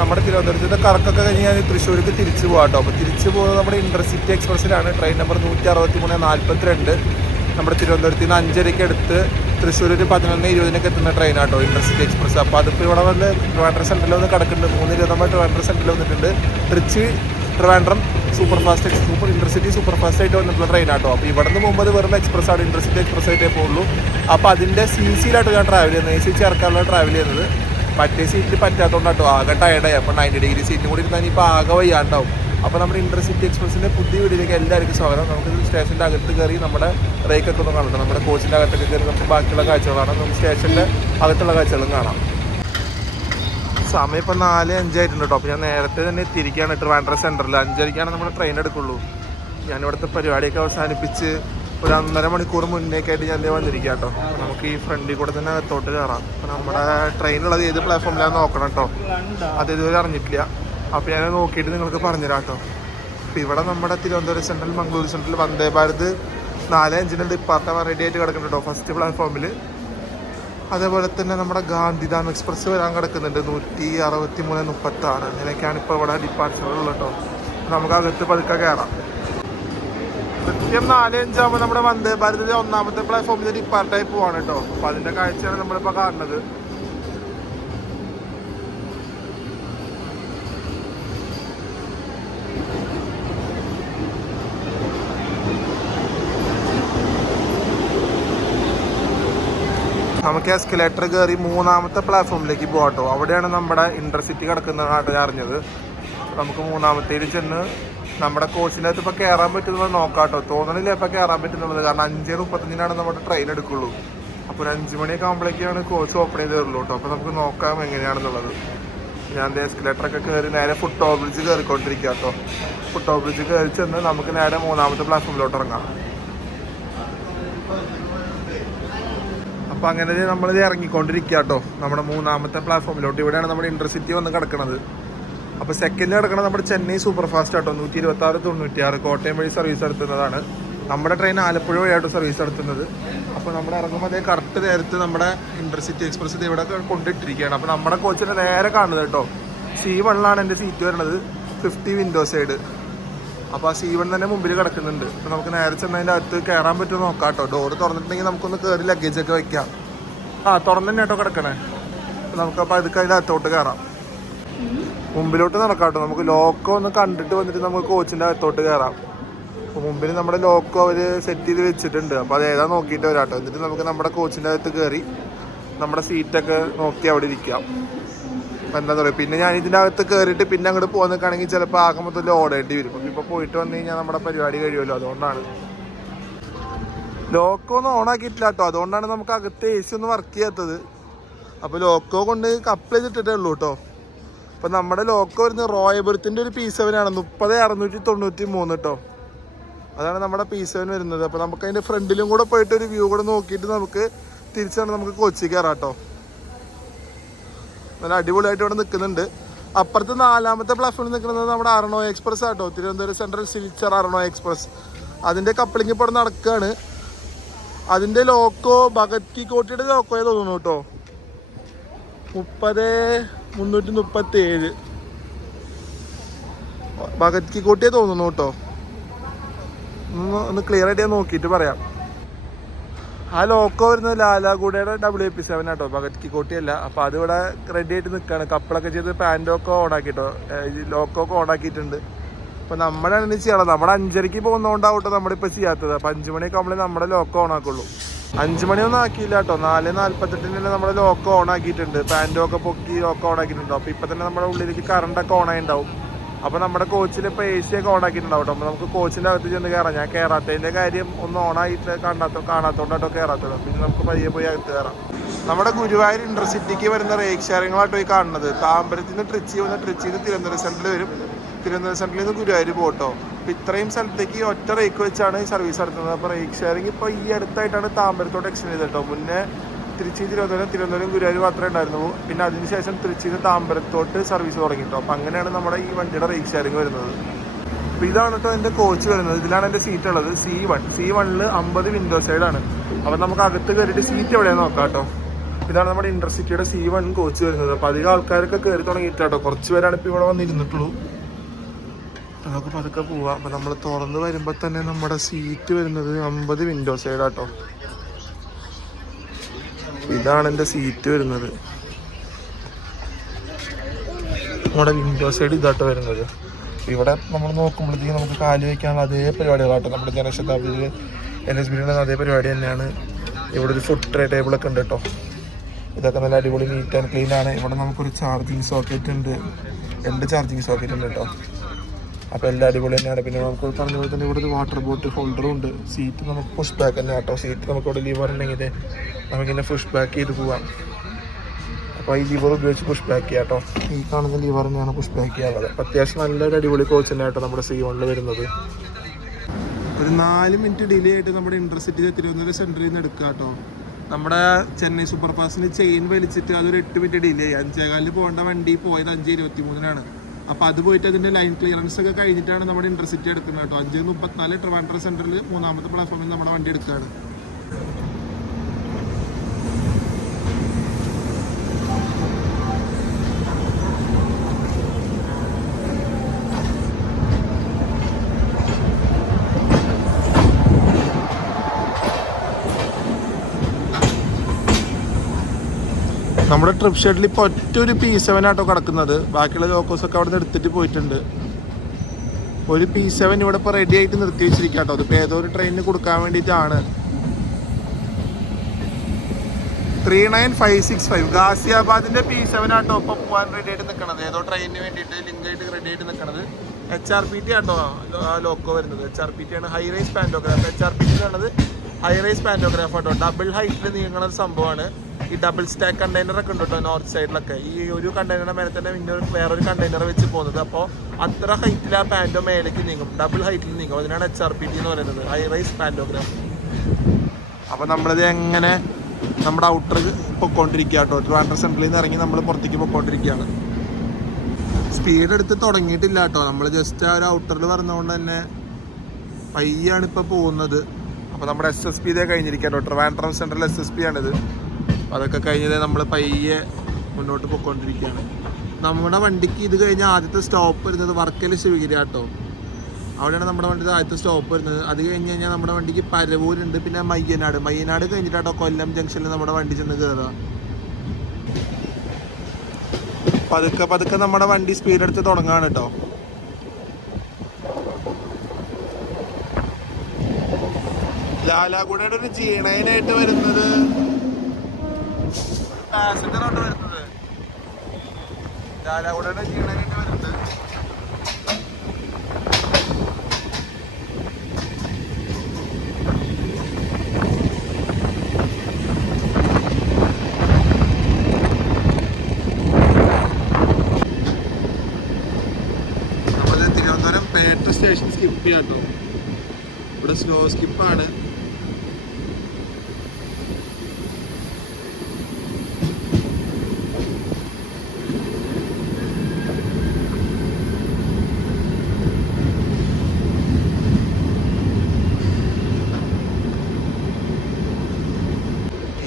നമ്മുടെ തിരുവനന്തപുരത്തിൻ്റെ കറക്കൊക്കെ കഴിഞ്ഞ് ഞാൻ തൃശ്ശൂർക്ക് തിരിച്ചു പോകാം കേട്ടോ. അപ്പോൾ തിരിച്ചു പോകുന്നത് നമ്മുടെ ഇൻ്റർസിറ്റി എക്സ്പ്രസ്സിലാണ്. Train number 163-42. നമ്മുടെ തിരുവനന്തപുരത്ത് നിന്ന് 5:30 എടുത്ത് തൃശ്ശൂർ ഒരു 11:20 എത്തുന്ന ട്രെയിനാട്ടോ ഇൻ്റർസിറ്റി എക്സ്പ്രസ്. അപ്പോൾ അതിപ്പോൾ ഇവിടെ വന്ന് ട്രിവാൻഡ്രം സെൻട്രലിൽ വന്ന് കിടക്കുന്നുണ്ട്. 3:20 ട്രിവാൻഡ്രം സെൻട്രലിൽ വന്നിട്ടുണ്ട്. ട്രിവാൻഡ്രം ഇൻ്റർസിറ്റി സൂപ്പർ ഫാസ്റ്റ് ആയിട്ട് വന്നിട്ടുള്ള ട്രെയിനാട്ടോ. അപ്പോൾ ഇവിടെ നിന്ന് പോകുമ്പോൾ അത് വെറും എക്സ്പ്രസ് ആണ്, ഇൻ്റർസിറ്റി എക്സ്പ്രസ് ആയിട്ടേ പോകുള്ളൂ. അപ്പോൾ അതിൻ്റെ CCയിലായിട്ട് ഞാൻ ട്രാവൽ ചെയ്യുന്നത്, AC ചേർക്കാനുള്ള ട്രാവൽ ചെയ്യുന്നത്. മറ്റേ സീറ്റിൽ പറ്റാത്തതുകൊണ്ടാട്ടോ ആകെ ടയർഡായി. അപ്പോൾ 90 ഡിഗ്രി സീറ്റും കൂടി ഇരുന്നാൽ ഇപ്പോൾ ആകെ വയ്യാണ്ടാവും. അപ്പോൾ നമ്മുടെ ഇൻ്റർസിറ്റി എക്സ്പ്രസ്സിൻ്റെ പുതിയ വീഡിയോയിലേക്ക് എല്ലാവർക്കും സ്വാഗതം. നമുക്ക് സ്റ്റേഷൻ്റെ അകത്ത് കയറി നമ്മുടെ റേക്കൊക്കെ ഒന്ന് കാണണം. നമ്മുടെ കോച്ചിൻ്റെ അകത്തൊക്കെ കയറി നമുക്ക് ബാക്കിയുള്ള കാഴ്ചകളാണ്, നമുക്ക് സ്റ്റേഷൻ്റെ അകത്തുള്ള കാഴ്ചകളും കാണാം. സമയം ഇപ്പോൾ 4:05 ആയിട്ടുണ്ട് കേട്ടോ. അപ്പോൾ ഞാൻ നേരത്തെ തന്നെ തിരിക്കുകയാണ് ട്രിവാൻഡ്രം സെൻറ്ററിൽ. 5:30 നമ്മുടെ ട്രെയിൻ എടുക്കുള്ളൂ. ഞാനിവിടുത്തെ പരിപാടിയൊക്കെ അവസാനിപ്പിച്ച് ഒരു 1.5 മണിക്കൂർ മുന്നേക്കായിട്ട് ഞാൻ വന്നിരിക്കുക കേട്ടോ. അപ്പോൾ നമുക്ക് ഈ ഫ്രണ്ടിൽ കൂടെ തന്നെ അകത്തോട്ട് കയറാം. അപ്പോൾ നമ്മുടെ ട്രെയിനുള്ളത് ഏത് പ്ലാറ്റ്ഫോമിലാണ് നോക്കണം കേട്ടോ, അത് ഇതുവരെ അറിഞ്ഞിട്ടില്ല. അപ്പോൾ ഞാൻ നോക്കിയിട്ട് നിങ്ങൾക്ക് പറഞ്ഞുതരാം കേട്ടോ. അപ്പോൾ ഇവിടെ നമ്മുടെ Thiruvananthapuram central, Mangaluru central, Vande Bharat 4:05 depart ready ആയിട്ട് കിടക്കുന്നുണ്ട് കേട്ടോ ഫസ്റ്റ് പ്ലാറ്റ്ഫോമിൽ. അതേപോലെ തന്നെ നമ്മുടെ ഗാന്ധിധാം എക്സ്പ്രസ് വരാൻ കിടക്കുന്നുണ്ട് 163-36. അങ്ങനെയൊക്കെയാണ് ഇപ്പോൾ ഇവിടെ ഡിപ്പാർച്ചറുള്ളത് കേട്ടോ. നമുക്ക് അകത്ത് പതുക്കെ കയറാം. കൃത്യം 4:05 ആകുമ്പോൾ നമ്മുടെ വന്ദേ ഭാരതിൻ്റെ 1ാമത്തെ പ്ലാറ്റ്ഫോമിൽ ഡിപ്പാർട്ടായി പോവാണ് കേട്ടോ. അപ്പോൾ അതിൻ്റെ കാഴ്ചയാണ് നമ്മളിപ്പോൾ കാണുന്നത്. നമുക്ക് എസ്കലേറ്റർ കയറി 3ാമത്തെ പ്ലാറ്റ്ഫോമിലേക്ക് പോകാം കേട്ടോ. അവിടെയാണ് നമ്മുടെ ഇൻ്റർസിറ്റി കിടക്കുന്നതായിട്ട് ഞാൻ അറിഞ്ഞത്. നമുക്ക് 3ാമത്തേൽ ചെന്ന് നമ്മുടെ കോച്ചിൻ്റെ അകത്ത് ഇപ്പോൾ കയറാൻ പറ്റുന്നത് നോക്കാം കേട്ടോ. തോന്നണില്ല ഇപ്പോൾ കയറാൻ പറ്റുന്നുള്ളത്, കാരണം 5:35 നമ്മുടെ ട്രെയിൻ എടുക്കുള്ളൂ. അപ്പോൾ ഒരു 5 മണിയൊക്കെ ആകുമ്പോഴേക്കാണ് കോച്ച് ഓപ്പൺ ചെയ്ത് തരുള്ളൂ കേട്ടോ. അപ്പോൾ നമുക്ക് നോക്കാം എങ്ങനെയാണെന്നുള്ളത്. ഞാൻ എസ്കലേറ്ററൊക്കെ കയറി നേരെ ഫുട് ഓവർ ബ്രിഡ്ജ് കയറിക്കൊണ്ടിരിക്കുക കേട്ടോ. ഫുട് ഓവർ ബ്രിഡ്ജ് കയറി ചെന്ന് നമുക്ക് നേരെ 3ാമത്തെ പ്ലാറ്റ്ഫോമിലോട്ട് ഇറങ്ങാം. അപ്പോൾ അങ്ങനെ നമ്മളിത് ഇറങ്ങിക്കൊണ്ടിരിക്കുക കേട്ടോ നമ്മുടെ 3ാമത്തെ പ്ലാറ്റ്ഫോമിലോട്ട്. ഇവിടെയാണ് നമ്മുടെ ഇൻ്റർസിറ്റി വന്ന് കിടക്കുന്നത്. അപ്പോൾ സെക്കൻഡിൽ കിടക്കുന്നത് നമ്മുടെ ചെന്നൈ സൂപ്പർ ഫാസ്റ്റ് ആട്ടോ 126-96 കോട്ടയം വഴി സർവീസ് നടത്തുന്നതാണ്. നമ്മുടെ ട്രെയിൻ ആലപ്പുഴ വഴിയായിട്ട് സർവീസ് നടത്തുന്നത്. അപ്പോൾ നമ്മുടെ ഇറങ്ങുമ്പോൾ അതേ കറക്റ്റ് നേരത്ത് നമ്മുടെ ഇൻ്റർസിറ്റി എക്സ്പ്രസ് ഇത് ഇവിടെ കൊണ്ടിട്ടിരിക്കുകയാണ്. അപ്പോൾ നമ്മുടെ കോച്ചിൻ്റെ നേരെ കാണുന്നത് കേട്ടോ C1 എൻ്റെ സീറ്റ് വരുന്നത്, 50 വിൻഡോ സൈഡ്. അപ്പോൾ ആ C1 തന്നെ മുമ്പിൽ കിടക്കുന്നുണ്ട്. അപ്പോൾ നമുക്ക് നേരെ ചെന്നതിൻ്റെ അകത്ത് കയറാൻ പറ്റുമോ നോക്കാം കേട്ടോ. ഡോറ് തുറന്നിട്ടുണ്ടെങ്കിൽ നമുക്കൊന്ന് കയറി ലഗേജൊക്കെ വെക്കാം. തുറന്നു തന്നെ കേട്ടോ കിടക്കണേ. നമുക്കപ്പോൾ അതൊക്കെ അതിൻ്റെ അകത്തോട്ട് കയറാം. മുമ്പിലോട്ട് നടക്കാം കേട്ടോ. നമുക്ക് ലോക്കോ ഒന്ന് കണ്ടിട്ട് വന്നിട്ട് നമുക്ക് കോച്ചിൻ്റെ അകത്തോട്ട് കയറാം. അപ്പോൾ മുമ്പിൽ നമ്മുടെ ലോക്കോ അവർ സെറ്റ് ചെയ്ത് വെച്ചിട്ടുണ്ട്. അപ്പോൾ അത് ഏതാ നോക്കിയിട്ട് വരാം കേട്ടോ. എന്നിട്ട് നമുക്ക് നമ്മുടെ കോച്ചിൻ്റെ അകത്ത് കയറി നമ്മുടെ സീറ്റൊക്കെ നോക്കി അവിടെ ഇരിക്കാം. അപ്പോൾ എന്താ പറയുക, പിന്നെ ഞാൻ ഇതിൻ്റെ അകത്ത് കയറിയിട്ട് പിന്നെ അങ്ങോട്ട് പോകാൻ നിൽക്കുകയാണെങ്കിൽ ചിലപ്പോൾ ആകെ മൊത്തത്തിൽ ഓടേണ്ടി വരും. അപ്പോൾ ഇപ്പോൾ പോയിട്ട് വന്നു കഴിഞ്ഞാൽ നമ്മുടെ പരിപാടി കഴിയുമല്ലോ, അതുകൊണ്ടാണ് ലോക്കോ ഒന്നും ഓണാക്കിയിട്ടില്ല കേട്ടോ. അതുകൊണ്ടാണ് നമുക്ക് അകത്ത് AC ഒന്നും വർക്ക് ചെയ്യാത്തത്. അപ്പോൾ ലോക്കോ കൊണ്ട് കപ്പിൾ ചെയ്തിട്ടേ ഉള്ളൂ കേട്ടോ. അപ്പോൾ നമ്മുടെ ലോക്കോ വരുന്നത് റോയബർത്തിൻ്റെ ഒരു P7 ആണ്, 30-693 കേട്ടോ. അതാണ് നമ്മുടെ P7 വരുന്നത്. അപ്പോൾ നമുക്ക് അതിൻ്റെ ഫ്രണ്ടിലും കൂടെ പോയിട്ട് ഒരു വ്യൂ കൂടെ നോക്കിയിട്ട് നമുക്ക് തിരിച്ചാണ് നമുക്ക് കൊച്ചി കയറാം കേട്ടോ. നല്ല അടിപൊളിയായിട്ട് ഇവിടെ നിൽക്കുന്നുണ്ട്. അപ്പുറത്ത് 4ാമത്തെ പ്ലാറ്റ്ഫോമിൽ നിൽക്കുന്നത് നമ്മുടെ അർണോ എക്സ്പ്രസ് ആട്ടോ, തിരുവനന്തപുരം സെൻട്രൽ സിൽച്ചർ അർണോ എക്സ്പ്രസ്. അതിൻ്റെ കപ്പിളിങ് ഇപ്പോൾ നടക്കുകയാണ്. അതിൻ്റെ ലോക്കോ ഭഗത് കി കോട്ടിയുടെ ലോക്കോയെ തോന്നുന്നു കേട്ടോ, 30-337 ഭഗത് കി കോട്ടിയെ തോന്നുന്നു കേട്ടോ. ഒന്ന് ക്ലിയർ ആയിട്ട് ഞാൻ നോക്കിയിട്ട് പറയാം. ആ ലോക്കോ വരുന്നത് ലാലാഗുഡയുടെ WP7 ആട്ടോ, ഭഗത് കി കോട്ടിയല്ല. അപ്പോൾ അതിവിടെ റെഡി ആയിട്ട് നിൽക്കുകയാണ്. കപ്പിളൊക്കെ ചെയ്ത് പാൻറ്റൊക്കെ ഓണാക്കിട്ടോ, ലോക്കോ ഒക്കെ ഓണാക്കിയിട്ടുണ്ട്. അപ്പോൾ നമ്മളാണ് ചെയ്യണം. നമ്മുടെ 5:30 പോകുന്നതുകൊണ്ടാവട്ടെ നമ്മളിപ്പോൾ ചെയ്യാത്തത്. അപ്പോൾ 5 മണിയൊക്കെ ആകുമ്പോഴേ നമ്മുടെ ലോക്കോ ഓണാക്കുള്ളൂ. 5 മണിയൊന്നും ആക്കിയില്ല കേട്ടോ. 4:48 നമ്മുടെ ലോക്കോ ഓണാക്കിയിട്ടുണ്ട്. പാൻറ്റൊക്കെ പൊക്കി ലോക്കോ ഓണാക്കിയിട്ടുണ്ട്. അപ്പോൾ ഇപ്പം തന്നെ നമ്മുടെ ഉള്ളിലേക്ക് കറണ്ടൊക്കെ ഓണായി ഉണ്ടാവും. അപ്പോൾ നമ്മുടെ കോച്ചിൽ ഇപ്പോൾ AC ഒക്കെ ഓണാക്കിയിട്ടുണ്ടാവും കേട്ടോ. അപ്പോൾ നമുക്ക് കോച്ചിൻ്റെ അകത്ത് ചെന്ന് കയറാം. ഞാൻ കയറാത്തതിൻ്റെ കാര്യം ഒന്ന് ഓണായിട്ട് കാണാത്തോണ്ടാട്ടോ കയറാത്തത്. പിന്നെ നമുക്ക് പയ്യെ പോയി അകത്ത് കയറാം. നമ്മുടെ ഗുരുവായൂർ ഇൻ്റർസിറ്റിക്ക് വരുന്ന റേക്ക് ഷെയറിങ്ങളായിട്ടോ ഈ കാണുന്നത്. താമ്പരത്തിൽ നിന്ന് ട്രിച്ചി വന്ന് ട്രിച്ചിയിൽ നിന്ന് തിരുവനന്തപുരം സെൻട്രൽ വരും, തിരുവനന്തപുരം സെൻട്രലിൽ നിന്ന് ഗുരുവായൂർ പോട്ടോ. അപ്പോൾ ഇത്രയും സ്ഥലത്തേക്ക് ഒറ്റ റേക്ക് വെച്ചാണ് ഈ സർവീസ് നടത്തുന്നത്. അപ്പോൾ റേക്ക് ഷെയറിങ് ഇപ്പോൾ ഈ അടുത്തായിട്ടാണ് താമ്പരത്തോട്ട് എക്സ്റ്റെൻഡ് ചെയ്തത് കേട്ടോ. മുന്നേ തിരുച്ചി തിരുവനന്തപുരം ഗുരുവായൂർ മാത്രമേ ഉണ്ടായിരുന്നു. പിന്നെ അതിനുശേഷം തിരുച്ചിയിൽ നിന്ന് താമ്പരത്തോട്ട് സർവീസ് തുടങ്ങിയിട്ടോ. അപ്പോൾ അങ്ങനെയാണ് നമ്മുടെ ഈ വണ്ടിയുടെ റേക്ക് ഷെയറിങ് വരുന്നത്. അപ്പോൾ ഇതാണ് കേട്ടോ എൻ്റെ കോച്ച് വരുന്നത്. ഇതിലാണ് എൻ്റെ സീറ്റ് ഉള്ളത്, C1. C1 50 വിൻഡോ സൈഡാണ്. അപ്പോൾ നമുക്ക് അകത്ത് കയറിയിട്ട് സീറ്റ് എവിടെയാണെന്ന് നോക്കാം കേട്ടോ. ഇതാണ് നമ്മുടെ ഇന്റർസിറ്റിയുടെ C1 കോച്ച് വരുന്നത്. അപ്പോൾ അധികം ആൾക്കാരൊക്കെ കയറി തുടങ്ങിയിട്ടാട്ടോ, കുറച്ച് പേരാണ് ഇപ്പോൾ ഇവിടെ വന്നിരുന്നിട്ടുള്ളൂ. നമുക്ക് പതുക്കെ പോവാം. അപ്പോൾ നമ്മൾ തുറന്ന് വരുമ്പോൾ തന്നെ നമ്മുടെ സീറ്റ് വരുന്നത് 50 വിൻഡോ സൈഡാട്ടോ. ഇതാണ് എൻ്റെ സീറ്റ് വരുന്നത്. നമ്മുടെ വിൻഡോ സൈഡ് ഇതാട്ടോ വരുന്നത്. ഇവിടെ നമ്മൾ നോക്കുമ്പോഴത്തേക്കും നമുക്ക് കാല് വയ്ക്കാനുള്ള അതേ പരിപാടികളാട്ടോ. നമ്മുടെ ജനശതാബ്ദിയിൽ NSBയുടെ അതേ പരിപാടി തന്നെയാണ്. ഇവിടെ ഒരു ഫുഡ് ട്രേ ടേബിളൊക്കെ ഉണ്ട് കേട്ടോ. ഇതൊക്കെ നല്ല അടിപൊളി നീറ്റ് ആൻഡ് ക്ലീൻ ആണ്. ഇവിടെ നമുക്കൊരു ചാർജിങ് സോക്കറ്റ് ഉണ്ട്, 2 ചാർജിങ് സോക്കറ്റ് ഉണ്ട് കേട്ടോ. അപ്പോൾ എല്ലാം അടിപൊളി തന്നെയാണ്. പിന്നെ നമുക്ക് പറഞ്ഞ പോലെ തന്നെ ഇവിടെ ഒരു വാട്ടർ ബോട്ടിൽ ഹോൾഡറും ഉണ്ട്. സീറ്റ് നമുക്ക് പുഷ് ബാക്ക് തന്നെ കേട്ടോ. സീറ്റ് നമുക്ക് ഇവിടെ ലിവർ ഉണ്ടെങ്കിൽ നമുക്കിങ്ങനെ പുഷ് ബാക്ക് ചെയ്ത് പോവാം. അപ്പോൾ ഈ ലിവർ ഉപയോഗിച്ച് പുഷ് ബാക്ക് ചെയ്യാം കേട്ടോ. ഈ കാണുന്ന ലിവർ തന്നെയാണ് പുഷ് ബാക്ക് ചെയ്യാനുള്ളത്. അപ്പോൾ അത്യാവശ്യം നല്ലൊരു അടിപൊളി കോച്ച് തന്നെ കേട്ടോ നമ്മുടെ C1 വരുന്നത്. ഒരു 4 മിനിറ്റ് ഡിലേ ആയിട്ട് നമ്മുടെ ഇന്റർസിറ്റി തിരുവനന്തപുരം സെൻറ്ററിൽ നിന്ന് എടുക്കുക കേട്ടോ. നമ്മുടെ ചെന്നൈ സൂപ്പർ ഫാസ്റ്റിന് ചെയിൻ വലിച്ചിട്ട് അതൊരു 8 മിനിറ്റ് ഡിലേ ആയി. 5:15 പോകേണ്ട വണ്ടി പോയത് 5:23 അപ്പോൾ അത് പോയിട്ട് അതിൻ്റെ ലൈൻ ക്ലിയറൻസ് ഒക്കെ കഴിഞ്ഞിട്ടാണ് നമ്മുടെ ഇന്റർസിറ്റി എടുക്കുന്നത് കേട്ടോ. 5:34 ട്രിവാൻഡ്രം സെൻറ്ററിൽ 3ാമത്തെ പ്ലാറ്റ്ഫോമിൽ നമ്മുടെ വണ്ടി എടുക്കുകയാണ്. നമ്മുടെ ട്രിപ്പ് ഷെഡിൽ ഇപ്പോൾ ഒറ്റൊരു P7 ആട്ടോ കിടക്കുന്നത്. ബാക്കിയുള്ള ലോക്കോസൊക്കെ അവിടെ നിന്ന് എടുത്തിട്ട് പോയിട്ടുണ്ട്. ഒരു P7 ഇവിടെ ഇപ്പോൾ റെഡി ആയിട്ട് നിർത്തി വെച്ചിരിക്കുക കേട്ടോ. അതിപ്പോൾ ഏതോ ഒരു ട്രെയിനിന് കൊടുക്കാൻ വേണ്ടിയിട്ടാണ്. 39565 ഗാസിയാബാദിൻ്റെ P7 ആട്ടോ ഇപ്പോൾ പോകാൻ റെഡി ആയിട്ട് നിൽക്കണത്. ഏതോ ട്രെയിനിന് വേണ്ടിയിട്ട് ലിങ്കായിട്ട് റെഡി ആയിട്ട് നിൽക്കണത്. HRPT ആട്ടോ ലോക്കോ വരുന്നത്. HRPT ആണ്, ഹൈ റൈസ് പാൻറ്റോഗ്രാഫ്. HRPT എന്ന് പറയുന്നത് ഹൈ റൈസ് പാൻറ്റോഗ്രാഫ് ആട്ടോ. ഡബിൾ ഹൈറ്റിൽ നീങ്ങുന്ന ഒരു സംഭവമാണ്. ഈ ഡബിൾ സ്റ്റാക്ക് കണ്ടെയ്നറൊക്കെ ഉണ്ട് കേട്ടോ നോർത്ത് സൈഡിലൊക്കെ. ഈ ഒരു കണ്ടെയ്നറിൻ്റെ മേലെ തന്നെ പിന്നെ വേറൊരു കണ്ടെയ്നർ വെച്ച് പോകുന്നത്. അപ്പോൾ അത്ര ഹൈറ്റിൽ ആ പാൻറ്റോ മേലേക്ക് നീങ്ങും, ഡബിൾ ഹൈറ്റിൽ നീങ്ങും. അതിനാണ് HRPT എന്ന് പറയുന്നത്, ഹൈ റൈസ് പാൻറ്റോഗ്രാഫ്. അപ്പോൾ നമ്മളിത് എങ്ങനെ നമ്മുടെ ഔട്ടർ പൊയ്ക്കൊണ്ടിരിക്കുക കേട്ടോ. ട്രിവാൻഡ്രം സെൻട്രലിൽ നിന്ന് ഇറങ്ങി നമ്മൾ പുറത്തേക്ക് പൊയ്ക്കൊണ്ടിരിക്കുകയാണ്. സ്പീഡ് എടുത്ത് തുടങ്ങിയിട്ടില്ല കേട്ടോ. നമ്മൾ ജസ്റ്റ് ആ ഒരു ഔട്ടറിൽ പറഞ്ഞുകൊണ്ട് തന്നെ പയ്യാണ് ഇപ്പോൾ പോകുന്നത്. അപ്പോൾ നമ്മുടെ SSP ഇതേ കഴിഞ്ഞിരിക്കുക കേട്ടോ. ട്രിവാൻഡ്രം സെൻട്രൽ SSP ആണിത്. അതൊക്കെ കഴിഞ്ഞത് നമ്മൾ പയ്യെ മുന്നോട്ട് പോയിക്കൊണ്ടിരിക്കുകയാണ്. നമ്മുടെ വണ്ടിക്ക് ഇത് കഴിഞ്ഞാൽ ആദ്യത്തെ സ്റ്റോപ്പ് വരുന്നത് വർക്കല ശിവഗിരി കേട്ടോ. അവിടെയാണ് നമ്മുടെ വണ്ടിയുടെ ആദ്യത്തെ സ്റ്റോപ്പ് വരുന്നത്. അത് കഴിഞ്ഞ് കഴിഞ്ഞാൽ നമ്മുടെ വണ്ടിക്ക് പരവൂരുണ്ട്, പിന്നെ മയ്യനാട് കഴിഞ്ഞിട്ടാട്ടോ കൊല്ലം ജംഗ്ഷനിൽ നമ്മുടെ വണ്ടി ചെന്ന് കയറുക. പതുക്കെ നമ്മുടെ വണ്ടി സ്പീഡ് എടുത്ത് തുടങ്ങാണ് കേട്ടോ. ലാലാഗുഡയുടെ ഒരു G9 വരുന്നത് പാസഞ്ചർ ആയിട്ട് വരുന്നത്. ലാലാഗുഡയുടെ G9 വരുന്നത്. നമ്മൾ തിരുവനന്തപുരം പേട്ട സ്റ്റേഷൻ സ്കിപ്പ് ചെയ്യാം കേട്ടോ. ഇവിടെ സ്ലോ സ്കിപ്പാണ്.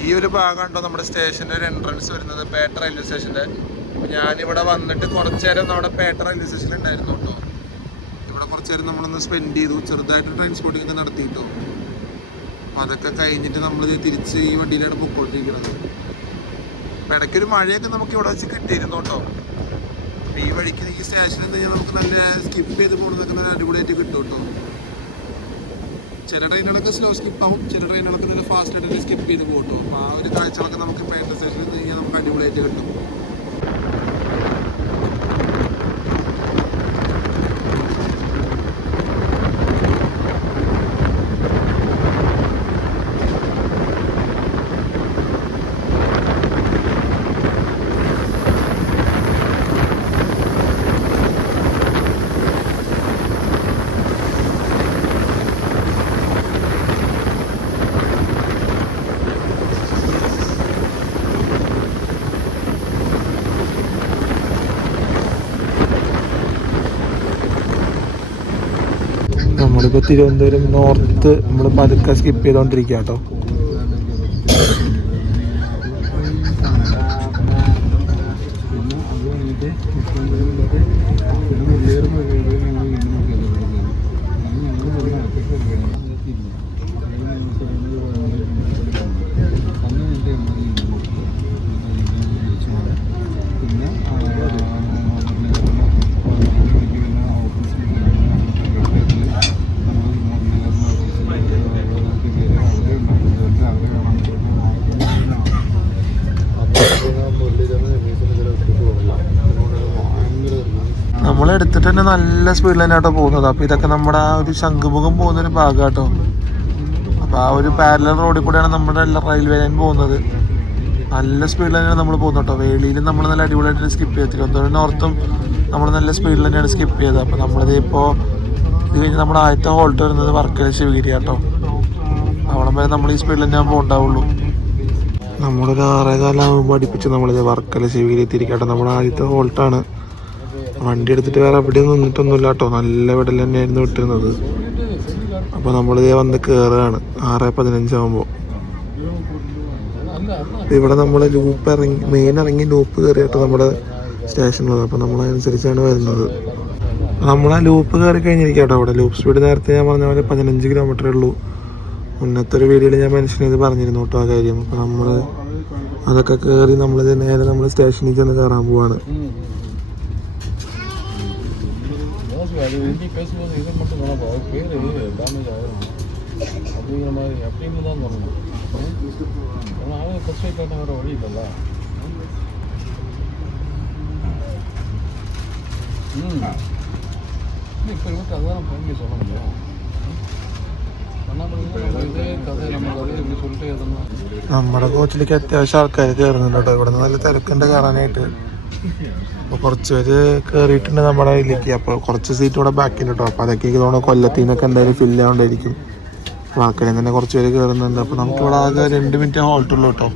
ഈ ഒരു ഭാഗം ഉണ്ടോ നമ്മുടെ സ്റ്റേഷൻ്റെ ഒരു എൻട്രൻസ് വരുന്നത്, പേട്ട റെയിൽവേ സ്റ്റേഷൻ്റെ. അപ്പോൾ ഞാനിവിടെ വന്നിട്ട് കുറച്ച് നേരം നമ്മുടെ പേട്ട റെയിൽവേ സ്റ്റേഷനിൽ ഉണ്ടായിരുന്നു കേട്ടോ. ഇവിടെ കുറച്ച് നേരം നമ്മളൊന്ന് സ്പെൻഡ് ചെയ്തു, ചെറുതായിട്ട് ട്രാൻസ്പോർട്ടിങ് നടത്തിയിട്ടോ. അപ്പോൾ അതൊക്കെ കഴിഞ്ഞിട്ട് നമ്മൾ തിരിച്ച് ഈ വണ്ടിയിലാണ് പൊയ്ക്കൊണ്ടിരിക്കുന്നത്. അപ്പോൾ ഇടയ്ക്കൊരു മഴയൊക്കെ നമുക്ക് ഇവിടെ വെച്ച് കിട്ടിയിരുന്നു കേട്ടോ. അപ്പോൾ ഈ വഴിക്ക് ഈ സ്റ്റേഷനിൽ നിന്ന് കഴിഞ്ഞാൽ നമുക്ക് നല്ല സ്കിപ്പ് ചെയ്ത് പോകുന്നതൊക്കെ നല്ല അടിപൊളിയായിട്ട് കിട്ടും കേട്ടോ. ചില ട്രെയിനുകളൊക്കെ സ്ലോ സ്കിപ്പാവും, ചില ട്രെയിനുകളൊക്കെ നല്ല ഫാസ്റ്റ് ആയിട്ട് സ്കിപ്പ് ചെയ്ത് പോകട്ടോ. അപ്പോൾ ആ ഒരു കാഴ്ചകളൊക്കെ നമുക്ക് പേട്ട സ്റ്റേഷനിൽ നിന്ന് കഴിഞ്ഞാൽ നമുക്ക് അടിപൊളിയായിട്ട് കിട്ടും. നമ്മളിപ്പോൾ തിരുവനന്തപുരം നോർത്ത് നമ്മൾ പതുക്കെ സ്കിപ്പ് ചെയ്തുകൊണ്ടിരിക്കുക കേട്ടോ. നമ്മളെടുത്തിട്ട് തന്നെ നല്ല സ്പീഡിൽ തന്നെ കേട്ടോ പോകുന്നത്. അപ്പോൾ ഇതൊക്കെ നമ്മുടെ ആ ഒരു ശംഖുമുഖം പോകുന്നൊരു ഭാഗം കേട്ടോ. അപ്പോൾ ആ ഒരു പാരലൽ റോഡിൽ കൂടെയാണ് നമ്മുടെ റെയിൽവേ ലൈൻ പോകുന്നത്. നല്ല സ്പീഡിൽ തന്നെയാണ് നമ്മൾ പോകുന്നത് കേട്ടോ. വേളിയിലും നമ്മൾ നല്ല അടിപൊളിയായിട്ട് സ്കിപ്പ് ചെയ്ത് തിരുവനന്തപുരം നോർത്തും നമ്മൾ നല്ല സ്പീഡിൽ തന്നെയാണ് സ്കിപ്പ് ചെയ്തത്. അപ്പോൾ നമ്മളിത് ഇപ്പോൾ ഇത് കഴിഞ്ഞ് നമ്മുടെ ആദ്യത്തെ ഹോൾട്ട് വരുന്നത് വർക്കല ശിവഗിരി കേട്ടോ. അവിടെ വരെ നമ്മൾ ഈ സ്പീഡിൽ തന്നെ പോകണ്ടാവുള്ളൂ. നമ്മളൊരു 6:15 അടുപ്പിച്ച് നമ്മളിത് വർക്കല ശിവഗിരി എത്തിയിരിക്കട്ടെ. നമ്മുടെ ആദ്യത്തെ ഹോൾട്ടാണ്. വണ്ടി എടുത്തിട്ട് വേറെ എവിടെയും നിന്നിട്ടൊന്നുമില്ല കേട്ടോ. നല്ല വിടൽ തന്നെയായിരുന്നു വിട്ടിരുന്നത്. അപ്പോൾ നമ്മളിത് വന്ന് കയറുകയാണ് 6:15 ആകുമ്പോൾ. ഇവിടെ നമ്മൾ ലൂപ്പ് ഇറങ്ങി മെയിൻ ഇറങ്ങി ലൂപ്പ് കയറിയിട്ട് നമ്മുടെ സ്റ്റേഷനുള്ളത്. അപ്പോൾ നമ്മളതനുസരിച്ചാണ് വരുന്നത്. നമ്മൾ ആ ലൂപ്പ് കയറി കഴിഞ്ഞിരിക്കുക കേട്ടോ. അവിടെ ലൂപ്പ് സ്പീഡ് നേരത്തെ ഞാൻ പറഞ്ഞ പോലെ 15 കിലോമീറ്ററേ ഉള്ളൂ. മുന്നത്തെ ഒരു വീഡിയോയിൽ ഞാൻ മെൻഷൻ ചെയ്ത് പറഞ്ഞിരുന്നു കേട്ടോ ആ കാര്യം. അപ്പോൾ നമ്മൾ അതൊക്കെ കയറി നമ്മളിത് നേരെ നമ്മൾ സ്റ്റേഷനിൽ ചെന്ന് കയറാൻ പോവാണ്. அது ஹிந்தி பேசும்போது இது மட்டும் வேணாப்பா அவர் பேர் டேமேஜ் ஆகிடும் அப்படிங்கிற மாதிரி அப்படின்னு தான் சொல்லணும். ஏன்னா ஆளுங்க ஃபஸ்ட் ரைட் வேறு வழி இல்லைல்ல. இப்போ இருக்க அதுதான் பண்ணி சொல்ல முடியும். നമ്മുടെ കോച്ചിലേക്ക് അത്യാവശ്യം ആൾക്കാർ കയറുന്നുണ്ട് കേട്ടോ. ഇവിടെ നിന്ന് നല്ല തിരക്കുണ്ട് കയറാനായിട്ട്. അപ്പോൾ കുറച്ച് പേര് കയറിയിട്ടുണ്ട് നമ്മുടെ ഇതിലേക്ക്. അപ്പോൾ കുറച്ച് സീറ്റ് ഇവിടെ ബാക്കിൽ കേട്ടോ. അപ്പോൾ അതൊക്കെ തോന്നുന്നു കൊല്ലത്തിൽ നിന്നൊക്കെ എന്തായാലും ഫില്ല് ആവുകൊണ്ടായിരിക്കും. വാക്കലിൽ തന്നെ കുറച്ച് പേര് കയറുന്നുണ്ട്. അപ്പോൾ നമുക്കിവിടെ ആകെ 2 മിനിറ്റ് ഹോൾട്ടുള്ളൂ കേട്ടോ.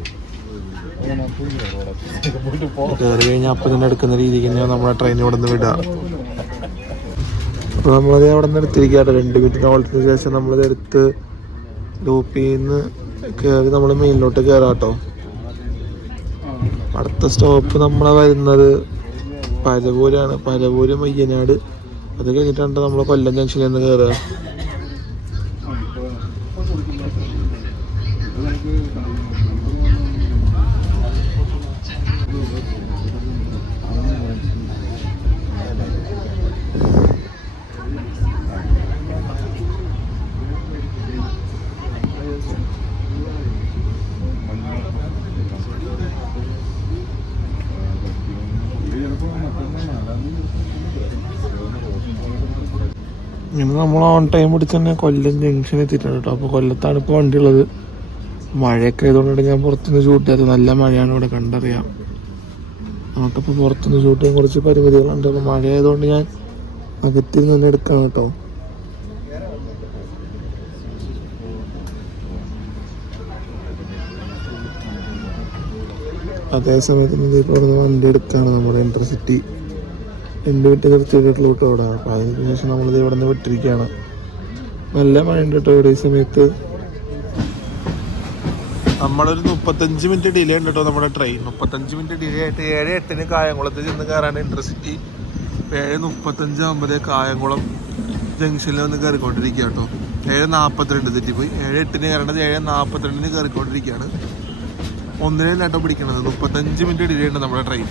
കയറി കഴിഞ്ഞാൽ അപ്പം തന്നെ എടുക്കുന്ന രീതിക്ക് തന്നെയാണ് നമ്മുടെ ട്രെയിൻ ഇവിടെ നിന്ന് വിടുക. അപ്പോൾ നമ്മളത് അവിടെ നിന്ന് എടുത്തിരിക്കുക കേട്ടോ. 2 മിനിറ്റ് ഹോൾട്ടിന് ശേഷം നമ്മളിത് എടുത്ത് ലൂപ്പിൽ നിന്ന് കയറി നമ്മൾ മെയിനിലോട്ട് കയറാം കേട്ടോ. അടുത്ത സ്റ്റോപ്പ് നമ്മളെ വരുന്നത് പരവൂരാണ്. പരവൂര് മയ്യനാട്. അത് കഴിഞ്ഞിട്ടാണ് നമ്മൾ കൊല്ലം ജംഗ്ഷനിൽ നിന്ന് കയറുക. ഇങ്ങനെ നമ്മൾ ഓൺ ടൈം പിടിച്ച് തന്നെ കൊല്ലം ജംഗ്ഷൻ എത്തിയിട്ടുണ്ട് കേട്ടോ. അപ്പോൾ കൊല്ലത്താണ് ഇപ്പോൾ വണ്ടി ഉള്ളത്. മഴയൊക്കെ ആയതുകൊണ്ടാണ് ഞാൻ പുറത്തുനിന്ന് ഷൂട്ട് ചെയ്യാത്തത്. നല്ല മഴയാണ് ഇവിടെ കണ്ടറിയാം. നമുക്കിപ്പോൾ പുറത്തുനിന്ന് ഷൂട്ട് ചെയ്യാൻ കുറച്ച് പരിമിതികളുണ്ട്. അപ്പോൾ മഴ ആയതുകൊണ്ട് ഞാൻ അകത്തിൽ നിന്ന് എടുക്കാം കേട്ടോ. അതേസമയത്ത് ഇപ്പോൾ വണ്ടി എടുക്കുകയാണ് നമ്മുടെ ഇൻ്റർസിറ്റി. 2 മിനിറ്റ് നിർത്തിയിട്ടുള്ളൂ കേട്ടോ അവിടെ. അപ്പോൾ അതിന് ശേഷം നമ്മളിത് ഇവിടെ നിന്ന് വിട്ടിരിക്കുകയാണ്. നല്ല മഴ ഉണ്ട് കേട്ടോ ഇവിടെ ഈ സമയത്ത്. നമ്മളൊരു 35 മിനിറ്റ് ഡിലേ ഉണ്ട് കേട്ടോ നമ്മുടെ ട്രെയിൻ. 35 മിനിറ്റ് ഡിലേ ആയിട്ട് 7:08 കായംകുളത്ത് ചെന്ന് കയറാണ് ഇൻ്റർസിറ്റി. 7:35 ആകുമ്പോഴേ കായംകുളം ജംഗ്ഷനിൽ വന്ന് കയറിക്കൊണ്ടിരിക്കുക കേട്ടോ. 7:42 തെറ്റിപ്പോയി. 7:08 കയറേണ്ടത് 7:42 കയറിക്കൊണ്ടിരിക്കുകയാണ്. 1 നേട്ടോ പിടിക്കണത്. 35 മിനിറ്റ് ഡിലേ ഉണ്ട് നമ്മുടെ ട്രെയിൻ.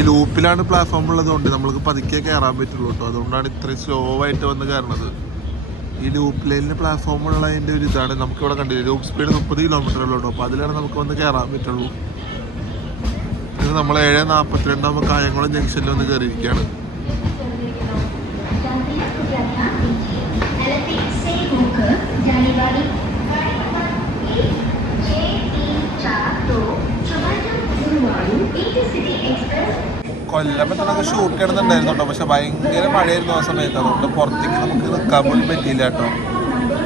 ഈ ലൂപ്പിലാണ് പ്ലാറ്റ്ഫോം ഉള്ളതുകൊണ്ട് നമ്മൾക്ക് പതുക്കെ കയറാൻ പറ്റുള്ളൂ കേട്ടോ. അതുകൊണ്ടാണ് ഇത്രയും സ്ലോ ആയിട്ട് വന്ന് കയറുന്നത്. ഈ ലൂപ്പ് ലൈനിൽ പ്ലാറ്റ്ഫോം ഉള്ളതിൻ്റെ ഒരു ഇതാണ്. നമുക്കിവിടെ കണ്ടില്ല ലൂപ്പ് സ്പീഡ് 30 കിലോമീറ്റർ ഉള്ളൂ കേട്ടോ. അപ്പോൾ അതിലാണ് നമുക്ക് വന്ന് കയറാൻ പറ്റുള്ളൂ. ഇത് നമ്മൾ 7:42 ആകുമ്പോൾ കായംകുളം ജംഗ്ഷനിൽ വന്ന് കയറിയിരിക്കുകയാണ്. കൊല്ലം എത്തണൊക്കെ ഷൂട്ട് ചെയ്യണമെന്നുണ്ടായിരുന്നു കേട്ടോ. പക്ഷെ ഭയങ്കര മഴയായിരുന്നു ആ സമയത്ത്. അതുകൊണ്ട് പുറത്തേക്ക് നമുക്ക് നിൽക്കാൻ പോലും പറ്റിയില്ല കേട്ടോ.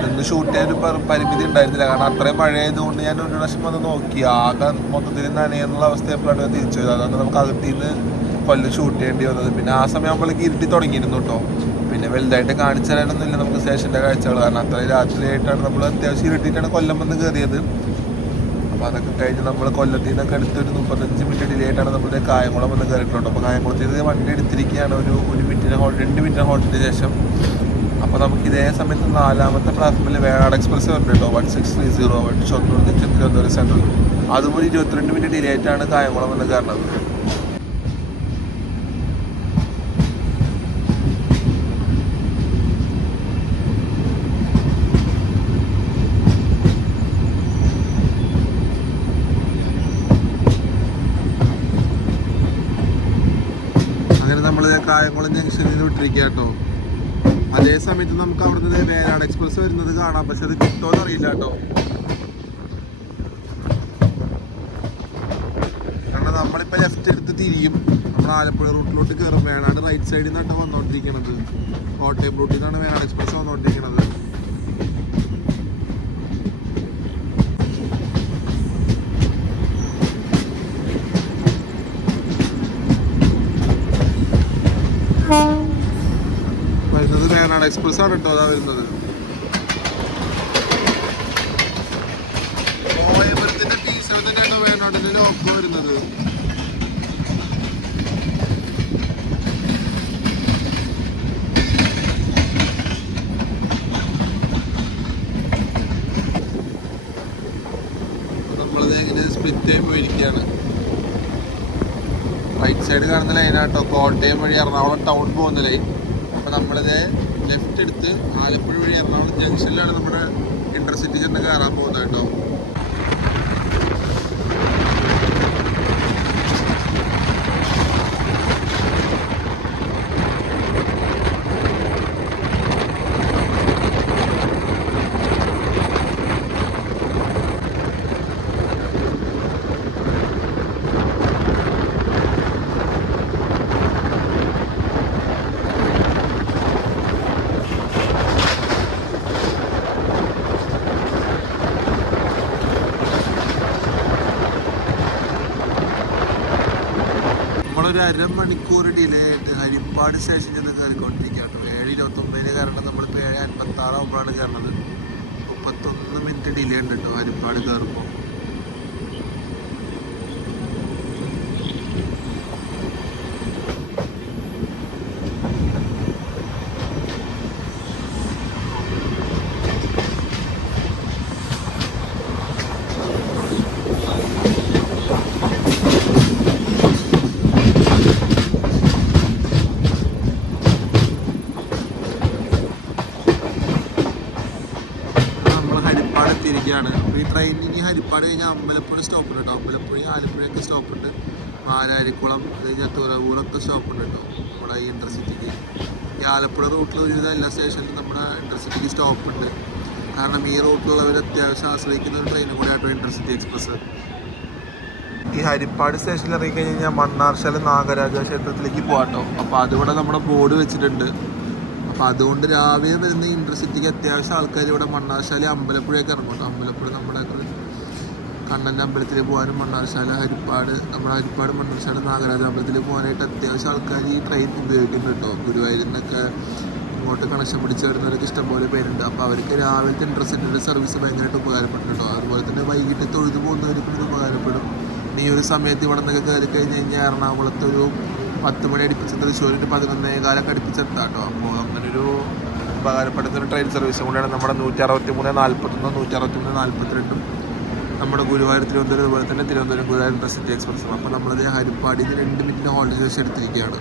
നിന്ന് ഷൂട്ട് ചെയ്യാൻ ഒരു പരിമിതി ഉണ്ടായിരുന്നില്ല. കാരണം അത്രയും മഴയായതുകൊണ്ട് ഞാൻ ഒരു പ്രാവശ്യം വന്ന് നോക്കി. ആകെ മൊത്തത്തിൽ നനയെന്നുള്ള അവസ്ഥയപ്പോഴാണ് തിരിച്ചു പോയത്. അതുകൊണ്ട് നമുക്ക് അകത്തിൽ നിന്ന് കൊല്ലം ഷൂട്ട് ചെയ്യേണ്ടി വന്നത്. പിന്നെ ആ സമയം ആകുമ്പോഴേക്ക് ഇരുട്ടി തുടങ്ങിയിരുന്നു കേട്ടോ. പിന്നെ വലുതായിട്ട് കാണിച്ചു തരാനൊന്നുമില്ല നമുക്ക് സ്റ്റേഷൻ്റെ കാഴ്ചകൾ, കാരണം അത്രയും രാത്രിയായിട്ടാണ് നമ്മൾ അത്യാവശ്യം ഇരുട്ടിയിട്ടാണ് കൊല്ലം വന്ന് കയറിയത്. അപ്പോൾ അതൊക്കെ കഴിഞ്ഞ് നമ്മൾ കൊല്ലത്തിൽ നിന്നൊക്കെ അടുത്തൊരു 35 മിനിറ്റ് ഡിലേ ആയിട്ടാണ് നമ്മുടെ കായംകുളം വന്ന് കയറിയിട്ടുണ്ട്. അപ്പോൾ കായംകുളത്തിൽ വണ്ടി എടുത്തിരിക്കുകയാണ് ഒരു മിനിറ്റിന് 2 മിനിറ്റിന് ഹോൾട്ടിന് ശേഷം. അപ്പോൾ നമുക്ക് ഇതേ സമയത്ത് 4ാമത്തെ പ്ലാറ്റ്ഫോമിൽ വേണാട് എക്സ്പ്രസ് വരുന്നുണ്ട് കേട്ടോ, 1630 ഷൊർണൂർ തിരുവനന്തപുരം സെൻട്രൽ. അതുപോലെ 22 മിനിറ്റ് ഡിലേ ആയിട്ടാണ് കായംകുളം വന്ന് കയറുന്നത്. അങ്ങനെ നമ്മൾ കായംകുളം ജംഗ്ഷനിൽ നിന്ന് വിട്ടിരിക്കുക കേട്ടോ. അതേ സമയത്ത് നമുക്ക് അവിടുന്ന് വേനാട് എക്സ്പ്രസ് വരുന്നത് കാണാം, പക്ഷെ അത് കിട്ടുമോന്ന് അറിയില്ല കേട്ടോ. കാരണം നമ്മളിപ്പോൾ ലെഫ്റ്റ് എടുത്ത് തിരിയും, നമ്മൾ ആലപ്പുഴ റൂട്ടിലോട്ട് കയറും. വേണാട് റൈറ്റ് സൈഡിൽ നിന്നാണ് വന്നുകൊണ്ടിരിക്കുന്നത്, കോട്ടയം റൂട്ടിൽ നിന്നാണ് വേനാട് എക്സ്പ്രസ് വന്നുകൊണ്ടിരിക്കുന്നത്. വരുന്നത് വേണാട് എക്സ്പ്രസ് ആണ് കേട്ടോ, അതാ വരുന്നത്. കോയമ്പലത്തിന്റെ ടീച്ചർ തന്നെയാണോ വേണാടിന്റെ ലോക്ക് വരുന്നത്. നമ്മളത് എങ്ങനെ സ്പ്ലിറ്റ് ആയി പോയിരിക്കുകയാണ്. റൈറ്റ് സൈഡ് കാണുന്ന ലൈനാട്ടോ കോട്ടയം വഴി എറണാകുളം ടൗൺ പോകുന്ന ലൈൻ. അപ്പോൾ നമ്മളിത് ലെഫ്റ്റ് എടുത്ത് ആലപ്പുഴ വഴി എറണാകുളം ജംഗ്ഷനിലാണ് നമ്മുടെ ഇന്റർസിറ്റി ചെന്ന് കയറാൻ പോകുന്നത് കേട്ടോ. നമ്മളൊരു അരമണിക്കൂർ ഡിലേ ആയിട്ട് ഹരിപ്പാട് സ്റ്റേഷനിൽ നിന്ന് കയറിക്കൊണ്ടിരിക്കുകയാണ്. 7:29 കയറേണ്ടത് നമ്മളിപ്പോൾ 7:56 ആകുമ്പോഴാണ് കയറുന്നത്. 31 മിനിറ്റ് ഡിലേ ഉണ്ട് കേട്ടോ ഹരിപ്പാട് കയറുമ്പോൾ. എത്തിയിരിക്കുകയാണ്. അപ്പോൾ ഈ ട്രെയിൻ ഇനി ഹരിപ്പാട് കഴിഞ്ഞാൽ അമ്പലപ്പുഴ സ്റ്റോപ്പുണ്ട് കേട്ടോ. അമ്പലപ്പുഴ ആലപ്പുഴയൊക്കെ സ്റ്റോപ്പുണ്ട്, മാരാരിക്കുളം കഴിഞ്ഞാൽ തുറവൂരൊക്കെ സ്റ്റോപ്പുണ്ട് കേട്ടോ നമ്മുടെ ഈ ഇൻ്റർസിറ്റിക്ക്. ഈ ആലപ്പുഴ റൂട്ടിൽ ഒരുവിധം എല്ലാ സ്റ്റേഷനിലും നമ്മുടെ ഇൻ്റർസിറ്റിക്ക് സ്റ്റോപ്പുണ്ട്. കാരണം ഈ റൂട്ടിലുള്ളവർ അത്യാവശ്യം ആശ്രയിക്കുന്ന ഒരു ട്രെയിനും കൂടെ ആട്ടോ ഇൻ്റർസിറ്റി എക്സ്പ്രസ്. ഈ ഹരിപ്പാട് സ്റ്റേഷനിൽ ഇറങ്ങി കഴിഞ്ഞാൽ മണ്ണാർശാല നാഗരാജ ക്ഷേത്രത്തിലേക്ക് പോകാട്ടോ. അപ്പോൾ അതിവിടെ നമ്മുടെ ബോർഡ് വെച്ചിട്ടുണ്ട്. അപ്പോൾ അതുകൊണ്ട് രാവിലെ വരുന്ന ഇൻ്റർസിറ്റിക്ക് അത്യാവശ്യം ആൾക്കാർ ഇവിടെ മണ്ണാർശാല അമ്പലപ്പുഴയൊക്കെ ഇറങ്ങും കേട്ടോ. അമ്പലപ്പുഴ നമ്മുടെ കണ്ണൻ്റെ അമ്പലത്തിൽ പോകാനും മണ്ണാർശാല നമ്മുടെ ഹരിപ്പാട് മണ്ണാർശാല നാഗരാജ അമ്പലത്തിൽ പോകാനായിട്ട് അത്യാവശ്യം ആൾക്കാർ ഈ ട്രെയിൻ ഉപയോഗിക്കുന്നുണ്ട് കേട്ടോ. ഗുരുവായൂരിൽ നിന്നൊക്കെ ഇങ്ങോട്ട് കണക്ഷൻ പിടിച്ച് വരുന്നവരൊക്കെ ഇഷ്ടംപോലെ പേരുണ്ട്. അപ്പോൾ അവർക്ക് രാവിലത്തെ ഇൻ്റർസിറ്റിയുടെ സർവീസ് ഭയങ്കരമായിട്ട് ഉപകാരപ്പെടും കേട്ടോ. അതുപോലെ തന്നെ വൈകിട്ട് തൊഴുതു പോകുന്നവർക്കും ഇത് ഉപകാരപ്പെടും. ഈ ഒരു സമയത്ത് ഇവിടെ നിന്നൊക്കെ കയറി കഴിഞ്ഞ് കഴിഞ്ഞാൽ എറണാകുളത്ത് ഒരു 10 മണി അടുപ്പിച്ച് തൃശ്ശൂരിന് 11:15 അടുപ്പിച്ചെത്താം കേട്ടോ. അപ്പോൾ അങ്ങനൊരു ഉപകാരപ്പെടുന്നൊരു ട്രെയിൻ സർവീസ് കൂടെയാണ് നമ്മുടെ 163-41, 163-42 നമ്മുടെ ഗുരുവായൂർ തിരുവനന്തപുരം, അതുപോലെ തന്നെ തിരുവനന്തപുരം ഗുരുവായൂർ ഇൻ്റർസിറ്റി എക്സ്പ്രസ്സും. അപ്പോൾ നമ്മളത് ഹരിപ്പാടിൽ 2 മിനിറ്റ് ഹോൾഡ് ശേഷം എടുത്തിരിക്കുകയാണ്.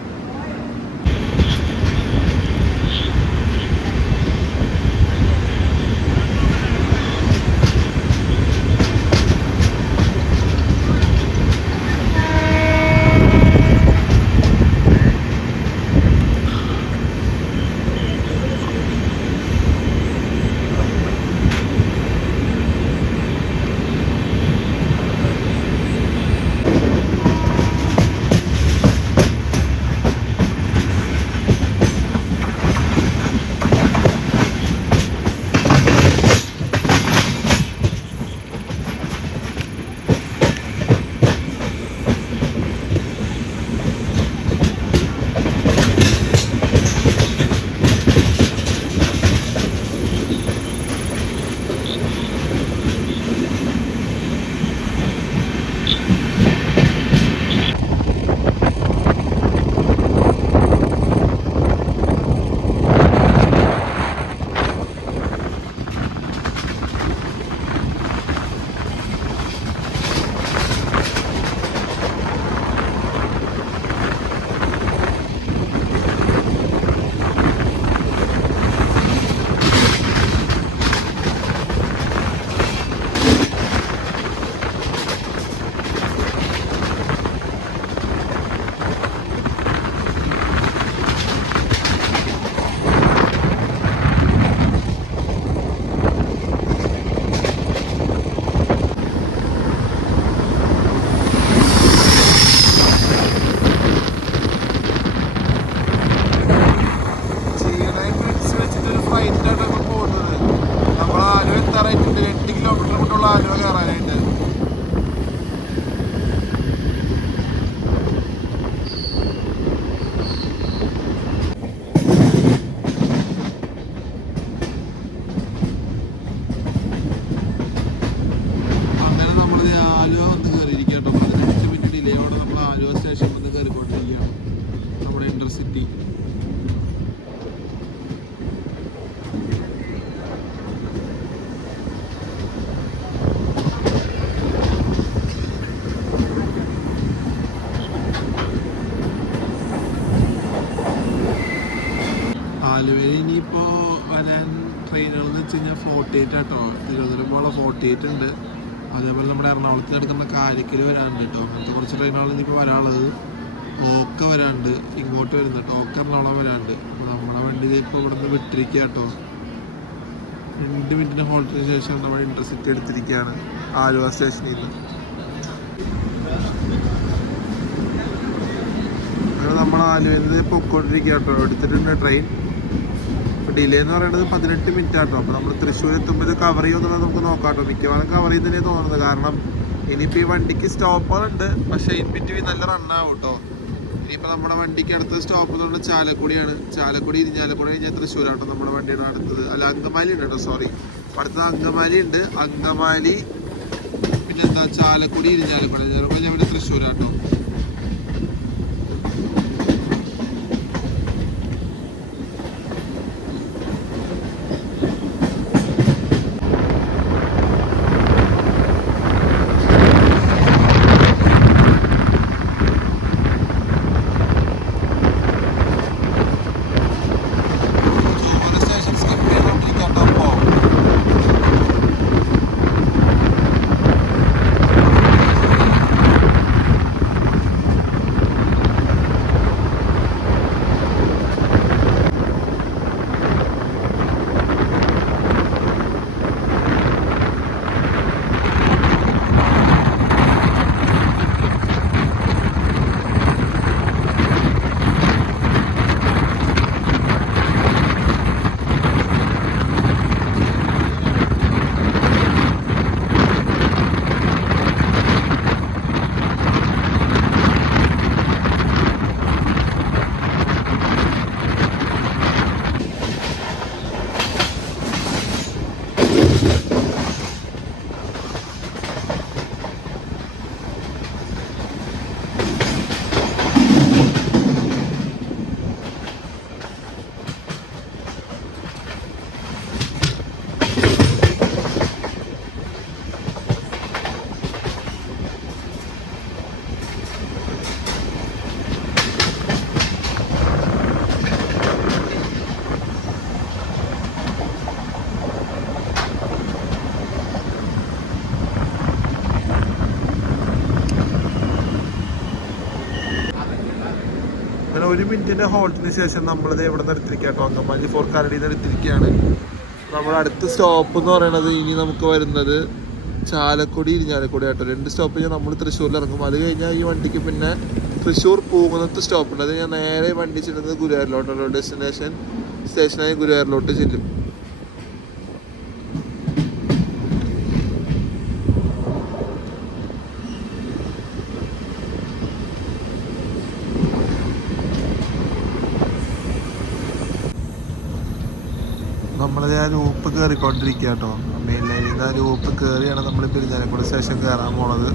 നമ്മൾ ആലുവ കയറാനായിട്ട്. അങ്ങനെ നമ്മൾ ആലുവ വന്ന് കയറിയിരിക്കുക കേട്ടോ. 15 മിനിറ്റ് ഡിലേയോടെ നമ്മൾ ആലുവ സ്റ്റേഷൻ വന്ന് കയറിക്കൊണ്ടിരിക്കുകയാണ് നമ്മുടെ ഇന്റർസിറ്റി. ആലുവയിൽ ഇനിയിപ്പോൾ വരാൻ ട്രെയിനുകളെന്ന് വെച്ച് കഴിഞ്ഞാൽ 48 ആട്ടോ. തിരുവനന്തപുരം പോലുള്ള 48 ഉണ്ട്. അതേപോലെ നമ്മുടെ എറണാകുളത്ത് കിടക്കുന്ന കാലിക്കൽ വരാനുണ്ട് കേട്ടോ. അങ്ങനത്തെ കുറച്ച് ട്രെയിനുകൾ ഇനിയിപ്പോൾ വരാനുള്ളത്. ഓക്ക വരാനുണ്ട്, ഇങ്ങോട്ട് വരുന്നത് കേട്ടോ. ഓക്ക എറണാകുളം വരാനുണ്ട്. അപ്പോൾ നമ്മുടെ വണ്ടി ഇപ്പോൾ ഇവിടെ നിന്ന് വിട്ടിരിക്കുക കേട്ടോ. 2 മിനിറ്റിൻ്റെ ഹോൾട്ടിന് ശേഷം നമ്മൾ ഇന്റർസിറ്റി എടുത്തിരിക്കുകയാണ് ആലുവ സ്റ്റേഷനിൽ നിന്ന്. അങ്ങനെ നമ്മൾ ആലുവയിൽ നിന്ന് പൊയ്ക്കൊണ്ടിരിക്കുക കേട്ടോ. എടുത്തിട്ടുണ്ട് ട്രെയിൻ. ഇപ്പോൾ ഡിലേ എന്ന് പറയുന്നത് 18 മിനിറ്റ് ആട്ടോ. അപ്പോൾ നമ്മൾ തൃശ്ശൂർ എത്തുമ്പോൾ ഇത് കവർ ചെയ്യുമെന്നുള്ളത് നമുക്ക് നോക്കാം കേട്ടോ. മിക്കവാറും കവർ ചെയ്യുന്നതന്നെ തോന്നുന്നത്. കാരണം ഇനിയിപ്പോൾ ഈ വണ്ടിക്ക് സ്റ്റോപ്പുകളുണ്ട്, പക്ഷേ ഇൻ ബിറ്റ്വീൻ നല്ല റണ്ണാവും കേട്ടോ. ഇനിയിപ്പോൾ നമ്മുടെ വണ്ടിക്ക് അടുത്ത സ്റ്റോപ്പ് എന്ന് പറഞ്ഞാൽ ചാലക്കുടിയാണ്. ചാലക്കുടി ഇരിഞ്ഞാലക്കുടി കഴിഞ്ഞാൽ തൃശ്ശൂരാട്ടോ നമ്മുടെ വണ്ടിയുടെ അടുത്തത്. അല്ല, അങ്കമാലി ഉണ്ട് കേട്ടോ, സോറി. അടുത്തത് അങ്കമാലി ഉണ്ട്. അങ്കമാലി പിന്നെന്താ ചാലക്കുടി ഇരിഞ്ഞാലക്കുടി. ഇരിഞ്ഞാലക്കുടി ഞാൻ തൃശ്ശൂരാട്ടോ. അങ്ങനെ 1 മിനിറ്റിൻ്റെ ഹോൾട്ടിന് ശേഷം നമ്മളിത് എവിടെ നിന്ന് എടുത്തിരിക്കുക കേട്ടോ. അങ്കമാലി ഫോർ കരടിയിൽ നിന്ന് എടുത്തിരിക്കുകയാണ്. നമ്മുടെ അടുത്ത സ്റ്റോപ്പ് എന്ന് പറയുന്നത് ഇനി നമുക്ക് വരുന്നത് ചാലക്കുടി ഇരിഞ്ഞാലക്കുടി ആട്ടോ. 2 സ്റ്റോപ്പ് കഴിഞ്ഞാൽ നമ്മൾ തൃശ്ശൂരിൽ ഇറങ്ങും. അത് കഴിഞ്ഞാൽ ഈ വണ്ടിക്ക് പിന്നെ തൃശ്ശൂർ പൂങ്കുന്നത്ത് സ്റ്റോപ്പുണ്ട്. അത് ഞാൻ നേരെ വണ്ടി ചെല്ലുന്നത് ഗുരുവായൂരിലോട്ടുള്ള സ്റ്റേഷനായ ഗുരുവായൂരിലോട്ട് ചെല്ലും. നമ്മളത് ആ ലൂപ്പ് കയറിക്കൊണ്ടിരിക്കുക കേട്ടോ. മെയിൻ ലൈനിൽ നിന്ന് ആ ലൂപ്പ് കയറിയാണ് നമ്മൾ പെരിഞ്ഞാലക്കുടി സ്റ്റേഷൻ കയറാൻ പോണത്.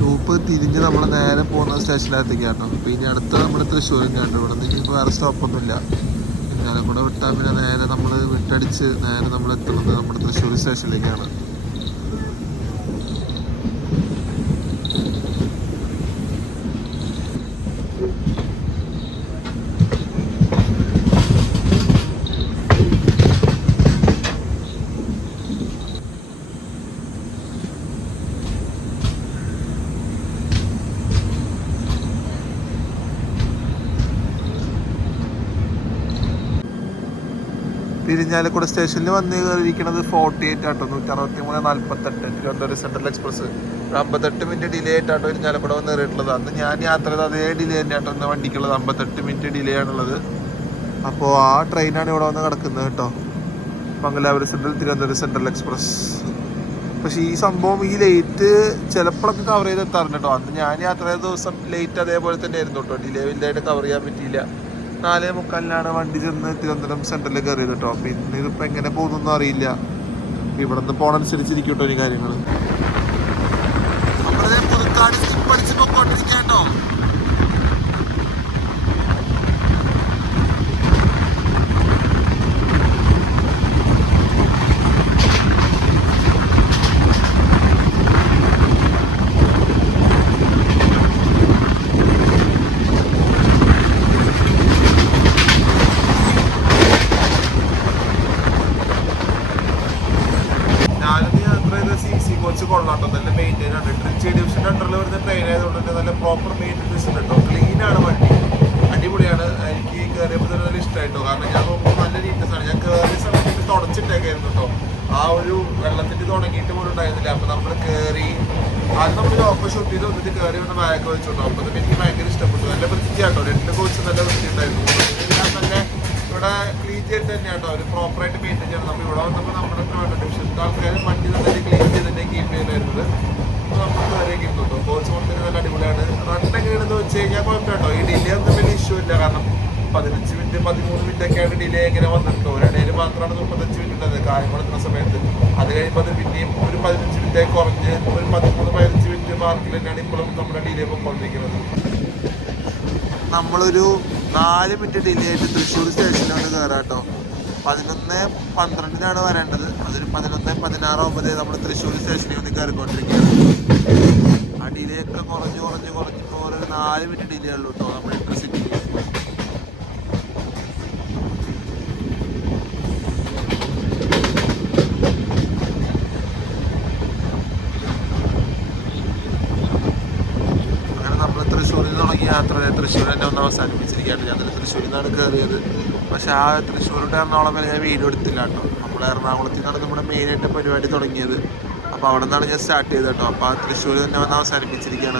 ലൂപ്പ് തിരിഞ്ഞ് നമ്മൾ നേരെ പോകുന്ന സ്റ്റേഷനിലെത്തിക്കുക കേട്ടോ. അപ്പോൾ ഇനി അടുത്ത നമ്മൾ തൃശ്ശൂരും കേട്ടോ. ഇവിടെ നിന്ന് ഇനി വേറെ സ്റ്റോപ്പൊന്നുമില്ല. പെരിഞ്ഞാലക്കുടി വിട്ടാൽ പിന്നെ നേരെ നമ്മൾ വിട്ടടിച്ച് നേരെ നമ്മൾ എത്തുന്നത് നമ്മുടെ തൃശ്ശൂർ സ്റ്റേഷനിലേക്കാണ്. ഇരിഞ്ഞാലക്കുട സ്റ്റേഷനിൽ വന്ന് കയറിയിരിക്കുന്നത് 48 ആട്ടോ. 163:48 Thiruvananthapuram central express. 58 minute delay ആയിട്ടാട്ടോ ഇരിഞ്ഞാലക്കുട വന്ന് കയറിയിട്ടുള്ളത്. അന്ന് ഞാൻ യാത്ര ചെയ്ത അതേ ഡിലേ തന്നെയാട്ടോ ഇന്ന് വണ്ടിക്കുള്ളത്. 58 മിനിറ്റ് ഡിലേ ആണുള്ളത്. അപ്പോൾ ആ ട്രെയിനാണ് ഇവിടെ വന്ന് കിടക്കുന്നത് കേട്ടോ. Mangalapuram central Thiruvananthapuram central express. പക്ഷെ ഈ സംഭവം ഈ ലേറ്റ് ചിലപ്പോഴൊക്കെ കവർ ചെയ്ത് എത്താറുണ്ട് കേട്ടോ. അന്ന് ഞാൻ യാത്ര ചെയ്ത ദിവസം ലേറ്റ് അതേപോലെ തന്നെ ആയിരുന്നു കേട്ടോ. ഡിലേ വലുതായിട്ട് കവർ ചെയ്യാൻ പറ്റിയില്ല. 4:45 വണ്ടി ചെന്ന് തിരുവനന്തപുരം സെൻട്രലിൽ കയറിയത് കേട്ടോ. അപ്പോൾ ഇന്ന് ഇതിപ്പോൾ എങ്ങനെ പോകുന്നൊന്നും അറിയില്ല. ഇവിടെ നിന്ന് പോകണനുസരിച്ചിരിക്കും കേട്ടോ ഈ കാര്യങ്ങൾ. നമ്മളത് പുതുക്കാട് സ്കിപ്പ് അടിച്ച് പോയിക്കൊണ്ടിരിക്കാട്ടോ. കൊള്ളാട്ടോ, നല്ല മെയിൻറ്റെയിൻ ആണ്. ട്രിച്ചി ഡിവിഷൻ്റെ അണ്ടറിൽ വരുന്ന ട്രെയിൻ ആയതുകൊണ്ട് തന്നെ നല്ല പ്രോപ്പർ മെയിൻ്റെനൻസ് ഉണ്ട് കേട്ടോ. ക്ലീനാണ് വണ്ടി, അടിപൊളിയാണ്. എനിക്ക് കയറിയപ്പോൾ തന്നെ നല്ല ഇഷ്ടമായിട്ടോ. കാരണം ഞാൻ നോക്കുമ്പോൾ നല്ല നീറ്റ്നസ് ആണ്. ഞാൻ കയറിയ സമയത്ത് തുടച്ചിട്ടേക്കായിരുന്നു കേട്ടോ. ആ ഒരു വെള്ളത്തിൽ തുടങ്ങിയിട്ട് പോലും ഉണ്ടായിരുന്നില്ല. അപ്പോൾ നമ്മൾ കയറി അത് നമ്മൾ ലോക്കൽ ഷൂട്ട് ചെയ്ത് വന്നിട്ട് കയറി വന്ന് ബാഗ് വെച്ചോട്ടോ. അപ്പോൾ തന്നെ എനിക്ക് ഭയങ്കര ഇഷ്ടപ്പെട്ടു. നല്ല വൃത്തിയാട്ടോ, 2 കോച്ച് നല്ല വൃത്തി ഉണ്ടായിരുന്നു. നല്ല ഇവിടെ ക്ലീൻ ചെയ്ത് തന്നെയാട്ടോ അവർ പ്രോപ്പറായിട്ട് മെയിൻറ്റെയിൻ ചെയ്യണം. നമ്മൾ ഇവിടെ വന്നപ്പോൾ നമ്മുടെ ഡിവിഷൻ്റെ ആൾക്കാർ വണ്ടി നന്നായിട്ട് ക്ലീൻ ചെയ്ത് തന്നെ കീപ്പ് ചെയ്യുന്നതായിരുന്നത്. അപ്പോൾ നമ്മൾ കയറിയൊക്കെ ഇരുന്നു കേട്ടോ. കോച്ച് കൊണ്ടുതന്നെ നല്ല അടിപൊളിയാണ്. റൺ എങ്ങനെയാണെന്ന് വെച്ച് കഴിഞ്ഞാൽ കുഴപ്പമില്ല. ഈ ഡിലേ ഒന്നും വലിയ ഇഷ്യൂ ഇല്ല. കാരണം 15 മിനിറ്റ് 13 മിനിറ്റൊക്കെയാണ് ഡിലേ ഇങ്ങനെ വന്നിട്ടുണ്ടോ. ഒരിടയിൽ മാത്രമാണ് 35 മിനിറ്റ് ഉണ്ടായത് കായംകുളം എത്തുന്ന സമയത്ത്. അത് കഴിയുമ്പോൾ അത് പിന്നെയും ഒരു 15 മിനിറ്റ് കുറഞ്ഞ് ഒരു 13-15 മിനിറ്റ് മാർക്കിൽ തന്നെയാണ് ഇപ്പോഴും നമ്മുടെ ഡിലേ പോയിക്കൊണ്ടിരിക്കുന്നത്. നമ്മളൊരു 4 മിനിറ്റ് ഡിലേ ആയിട്ട് തൃശ്ശൂർ സ്റ്റേഷനിലാണ് കയറാട്ടോ. 11:12 വരേണ്ടത്. അതൊരു 11:16 നമ്മൾ തൃശ്ശൂർ സ്റ്റേഷനിൽ വന്ന് കയറിക്കൊണ്ടിരിക്കുകയാണ്. ആ ഡിലേ ഒക്കെ കുറഞ്ഞിപ്പോൾ ഒരു 4 മിനിറ്റ് ഡിലേ ഉള്ളൂ കേട്ടോ നമ്മുടെ ഇൻറ്റർസിറ്റിയിൽ. തൃശ്ശൂരിൽ നിന്ന് തുടങ്ങിയ യാത്ര തൃശ്ശൂർ തന്നെ ഒന്ന് അവസാനിപ്പിച്ചിരിക്കുകയാണ്. ഞാൻ തൃശ്ശൂരിൽ നിന്നാണ് കയറിയത്. പക്ഷേ ആ തൃശ്ശൂർ ടു എറണാകുളം വരെ ഞാൻ വീഡിയോ എടുത്തില്ല കേട്ടോ. നമ്മൾ എറണാകുളത്തിൽ നിന്നാണ് നമ്മുടെ മെയിനായിട്ട് പരിപാടി തുടങ്ങിയത്. അപ്പോൾ അവിടെ നിന്നാണ് ഞാൻ സ്റ്റാർട്ട് ചെയ്തത് കേട്ടോ. അപ്പോൾ ആ തൃശ്ശൂർ തന്നെ വന്ന് അവസാനിപ്പിച്ചിരിക്കുകയാണ്.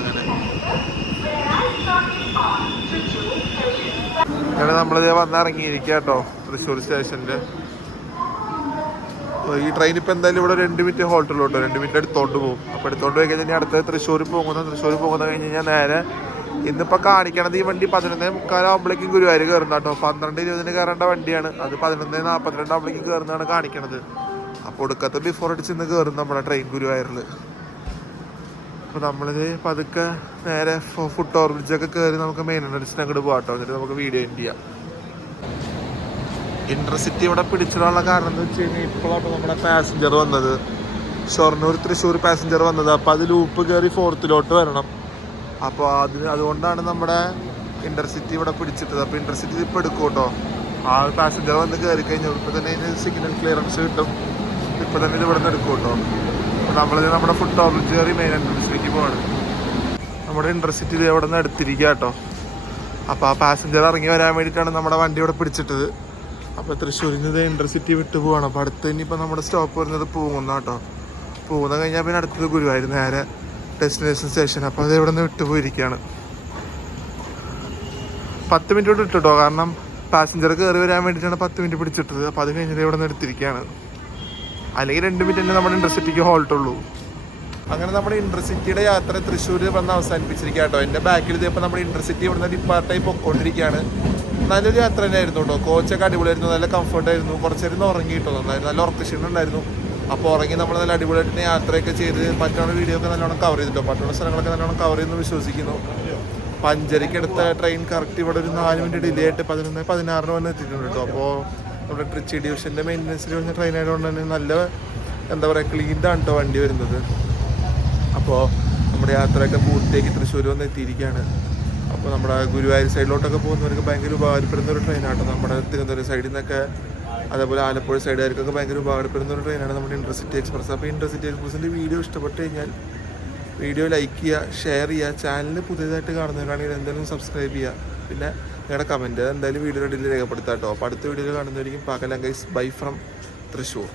അങ്ങനെ നമ്മളിത് വന്നിറങ്ങിയിരിക്കുക കേട്ടോ തൃശ്ശൂർ സ്റ്റേഷനിൽ. ഈ ട്രെയിൻ ഇപ്പോൾ എന്തായാലും ഇവിടെ 2 മിനിറ്റ് ഹോൾട്ടുള്ളൂ കേട്ടോ. 2 മിനിറ്റ് എടുത്തോണ്ട് പോകും. അപ്പോൾ എടുത്തോണ്ട് പോയി കഴിഞ്ഞാൽ അടുത്ത് തൃശ്ശൂർ പോകുന്ന കഴിഞ്ഞ് കഴിഞ്ഞാൽ നേരെ ഇന്നിപ്പോൾ കാണിക്കണത് ഈ വണ്ടി 11:45 ഗുരുവായൂർ കയറുന്ന കേട്ടോ. 12:20 കയറേണ്ട വണ്ടിയാണ്. അത് 11:42 കയറുന്നതാണ് കാണിക്കണത്. അപ്പോൾ ഒടുക്കത്തെ ബിഫോർ അടിച്ച് ഇന്ന് കയറും നമ്മുടെ ട്രെയിൻ ഗുരുവായൂരിൽ. അപ്പോൾ നമ്മളിത് പതുക്കെ നേരെ ഫുട് ഓവർ ബ്രിഡ്ജൊക്കെ കയറി നമുക്ക് മെയിൻ അടിച്ചിട്ട് അങ്ങോട്ട് പോകാം കേട്ടോ. എന്നിട്ട് നമുക്ക് വീഡിയോ എൻഡ് ചെയ്യാം. ഇൻ്റർസിറ്റി ഇവിടെ പിടിച്ചിടാനുള്ള കാരണം എന്ന് വെച്ച് കഴിഞ്ഞാൽ ഇപ്പോഴാണ് നമ്മുടെ പാസഞ്ചർ വന്നത്. ഷൊർണൂർ തൃശ്ശൂർ പാസഞ്ചർ വന്നത്. അപ്പോൾ അത് ലൂപ്പ് കയറി 4th വരണം. അപ്പോൾ അതുകൊണ്ടാണ് നമ്മുടെ ഇൻ്റർസിറ്റി ഇവിടെ പിടിച്ചിട്ടത്. അപ്പോൾ ഇൻ്റർസിറ്റി ഇപ്പോൾ എടുക്കും കേട്ടോ. ആ പാസഞ്ചർ വന്ന് കയറി കഴിഞ്ഞാൽ ഇപ്പോൾ തന്നെ അതിന് സിഗ്നൽ ക്ലിയറൻസ് കിട്ടും. ഇപ്പോൾ തന്നെ ഇത് ഇവിടെ നിന്ന് എടുക്കും കേട്ടോ. അപ്പോൾ നമ്മളിത് നമ്മുടെ ഫുട് ഓവർ ബ്രിഡ്ജ് കയറി മെയിൻ എൻട്രൻസിലേക്ക് പോവാണ്. നമ്മുടെ ഇൻ്റർസിറ്റി ഇത് ഇവിടെ നിന്ന് എടുത്തിരിക്കുക കേട്ടോ. അപ്പോൾ ആ പാസഞ്ചർ ഇറങ്ങി വരാൻ വേണ്ടിയിട്ടാണ് നമ്മുടെ വണ്ടി ഇവിടെ പിടിച്ചിട്ടത്. അപ്പോൾ തൃശ്ശൂരിൽ നിന്ന് ഇൻ്റർസിറ്റി വിട്ട് പോവാണ്. അപ്പോൾ അടുത്ത് ഇനിയിപ്പോൾ നമ്മുടെ സ്റ്റോപ്പ് വരുന്നത് പൂങ്കുന്ന കേട്ടോ. പൂങ്കുന്ന കഴിഞ്ഞാൽ പിന്നെ അടുത്തത് ഗുരുവായൂർ നേരെ ഡെസ്റ്റിനേഷൻ സ്റ്റേഷൻ. അപ്പോൾ അത് ഇവിടെ നിന്ന് വിട്ടുപോയിരിക്കുകയാണ്. 10 മിനിറ്റ് കൊണ്ട് ഇട്ടോ. കാരണം പാസഞ്ചർ കയറി വരാൻ വേണ്ടിയിട്ടാണ് 10 മിനിറ്റ് പിടിച്ചിട്ടത്. അപ്പോൾ അത് കഴിഞ്ഞിട്ട് ഇവിടെ നിന്ന് എടുത്തിരിക്കുകയാണ്. അല്ലെങ്കിൽ 2 മിനിറ്റ് തന്നെ നമ്മുടെ ഇൻ്റർസിറ്റിക്ക് ഹോൾട്ടുള്ളൂ. അങ്ങനെ നമ്മുടെ ഇൻ്റർസിറ്റിയുടെ യാത്ര തൃശ്ശൂർ വന്ന് അവസാനിപ്പിച്ചിരിക്കുക കേട്ടോ. എൻ്റെ ബാക്കിൽ ഇതിപ്പോൾ നമ്മുടെ ഇൻ്റർസിറ്റി ഇവിടുന്ന് ഡിപ്പാർട്ടായി പൊയ്ക്കൊണ്ടിരിക്കുകയാണ്. നല്ലൊരു യാത്ര തന്നെയായിരുന്നു കേട്ടോ. കോച്ചൊക്കെ അടിപൊളിയായിരുന്നു, നല്ല കംഫർട്ടായിരുന്നു. കുറച്ച് നേരം ഉറങ്ങി കിട്ടോ, നന്നായിരുന്നു, നല്ല ഉറക്കക്ഷീണം ഉണ്ടായിരുന്നു. അപ്പോൾ ഉറങ്ങി നമ്മൾ നല്ല അടിപൊളിയായിട്ട് യാത്രയൊക്കെ ചെയ്ത് മറ്റുള്ള വീഡിയോ ഒക്കെ നല്ലോണം കവർ ചെയ്തിട്ടോ. മറ്റുള്ള സ്ഥലങ്ങളൊക്കെ നല്ലോണം കവർ ചെയ്യുന്നു വിശ്വസിക്കുന്നു. 5:30 എടുത്ത ട്രെയിൻ കറക്റ്റ് ഇവിടെ ഒരു 4 മിനിറ്റ് ഡിലേ ആയിട്ട് 11:16 വന്ന് എത്തിയിട്ടുണ്ട് കേട്ടോ. അപ്പോൾ നമ്മുടെ ട്രിച്ചി ഡിവിഷൻ്റെ മെയിൻ്റനൻസിൽ വരുന്ന ട്രെയിൻ ആയതുകൊണ്ട് തന്നെ നല്ല എന്താ പറയുക ക്ലീൻഡാണ് കേട്ടോ വണ്ടി വരുന്നത്. അപ്പോൾ നമ്മുടെ യാത്രയൊക്കെ പൂർത്തിയാക്കി തൃശ്ശൂർ വന്ന് എത്തിയിരിക്കുകയാണ്. അപ്പോൾ നമ്മുടെ ഗുരുവായൂർ സൈഡിലോട്ടൊക്കെ പോകുന്നവർക്ക് ഭയങ്കര ഉപകാരപ്പെടുന്ന ഒരു ട്രെയിനാട്ടോ. നമ്മുടെ തിരുവനന്തപുരം സൈഡിൽ നിന്നൊക്കെ അതേപോലെ ആലപ്പുഴ സൈഡുകാർക്കൊക്കെ ഭയങ്കര ഉപകാരപ്പെടുന്ന ഒരു ട്രെയിനാണ് നമ്മുടെ ഇൻ്റർസിറ്റി എക്സ്പ്രസ്. അപ്പോൾ ഇൻ്റർസിറ്റി എക്സ്പ്രസിൻ്റെ വീഡിയോ ഇഷ്ടപ്പെട്ട് കഴിഞ്ഞാൽ വീഡിയോ ലൈക്ക് ചെയ്യുക, ഷെയർ ചെയ്യുക. ചാനൽ പുതിയതായിട്ട് കാണുന്നവരാണെങ്കിൽ എന്തായാലും സബ്സ്ക്രൈബ് ചെയ്യുക. പിന്നെ നിങ്ങളുടെ കമൻറ്റ് എന്തായാലും വീഡിയോയുടെ ഇടയിൽ രേഖപ്പെടുത്താം കേട്ടോ. അപ്പോൾ അടുത്ത വീഡിയോയിൽ കാണുന്നതായിരിക്കും. പാക്കലാം ഗൈസ്, ബൈ ഫ്രം തൃശ്ശൂർ.